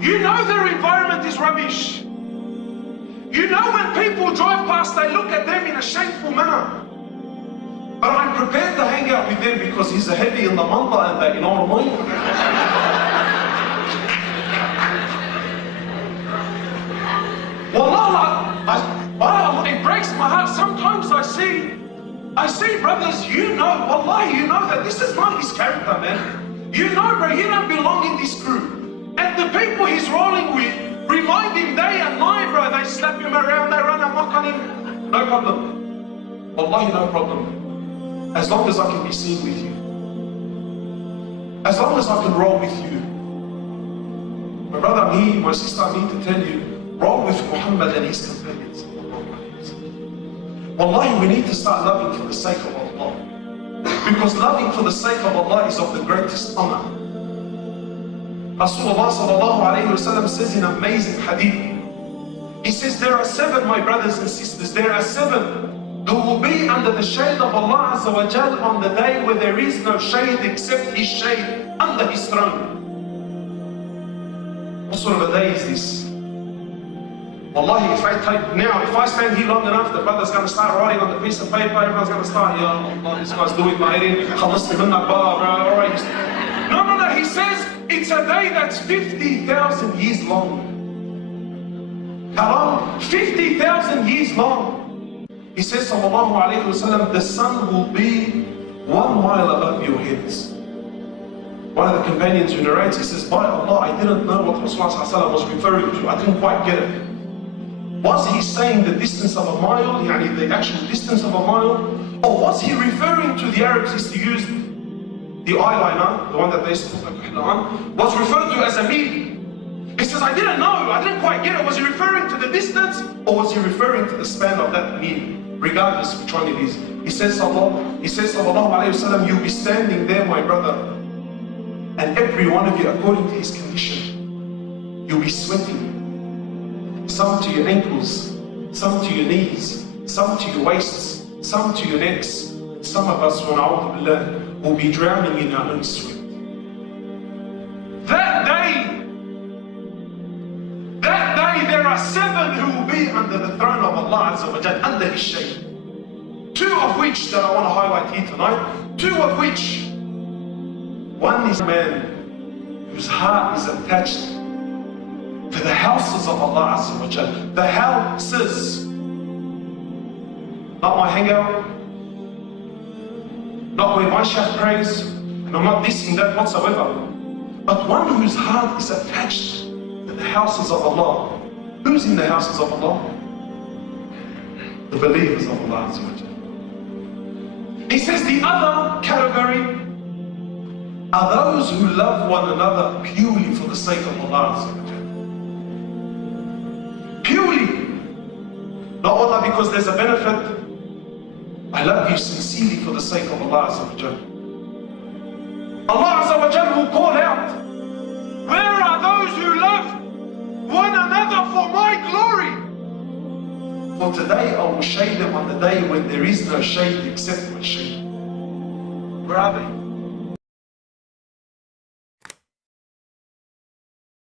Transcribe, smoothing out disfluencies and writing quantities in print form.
You know their environment is rubbish. You know when people drive past, they look at them in a shameful manner. But I'm prepared to hang out with them because he's a heavy in the manda and that, you know what I mean? Wallah, it breaks my heart. Sometimes I see brothers, you know, wallahi, you know that this is not his character, man. You know, bro, you don't belong in this group. And the people he's rolling with remind him day and night, bro. They slap him around, they run amok on him. No problem. Wallahi, no problem. As long as I can be seen with you. As long as I can roll with you. My brother, I'm here, my sister, I need to tell you, roll with Muhammad and his companions. Wallahi, we need to start loving for the sake of Allah. Because loving for the sake of Allah is of the greatest honor. Rasulullah sallallahu alayhi wa sallam says in amazing hadith, he says, there are 7, my brothers and sisters, there are 7 who will be under the shade of Allah Azza wa Jal on the day where there is no shade except His shade under His throne. What sort of a day is this? Wallahi, if I stand here long enough, the brother's going to start writing on the piece of paper, everyone's going to start, Ya Allah, this guy's doing my head in, alright. No, he says, it's a day that's 50,000 years long. How long? 50,000 years long. He says, sallallahu alayhi wa sallam, the sun will be 1 mile above your heads. One of the companions who narrates, he says, by Allah, I didn't know what Rasulullah was referring to. I didn't quite get it. Was he saying the distance of a mile, yani the actual distance of a mile? Or was he referring to, the Arabs used to use the eyeliner, the one that they used to put on, was referred to as a mil. He says, I didn't know, I didn't quite get it. Was he referring to the distance, or was he referring to the span of that mil? Regardless which one it is. He says, sallallahu alayhi wa sallam, you'll be standing there, my brother, and every one of you, according to his condition, you'll be sweating. Some to your ankles, some to your knees, some to your waists, some to your necks. Some of us, will be drowning in our own sweat. That day, there are 7 who will be under the throne of Allah Azza wa Jal, under His shade. 2 of which that I want to highlight here tonight. 2 of which, one is a man whose heart is attached to the houses of Allah Azza wa Jal. The houses, not my hangout, not where my shaykh prays, and I'm not dissing that whatsoever. But one whose heart is attached to the houses of Allah. Who's in the houses of Allah? The believers of Allah Azza wa Jal. He says the other category are those who love one another purely for the sake of Allah Azza wa Jal. Purely. Not Allah because there's a benefit. I love you sincerely for the sake of Allah Azza wa Jal. Allah Azza wa Jal will call out, where are those who love one another for my glory? For today I will shade them on the day when there is no shade except my shade. Where are they?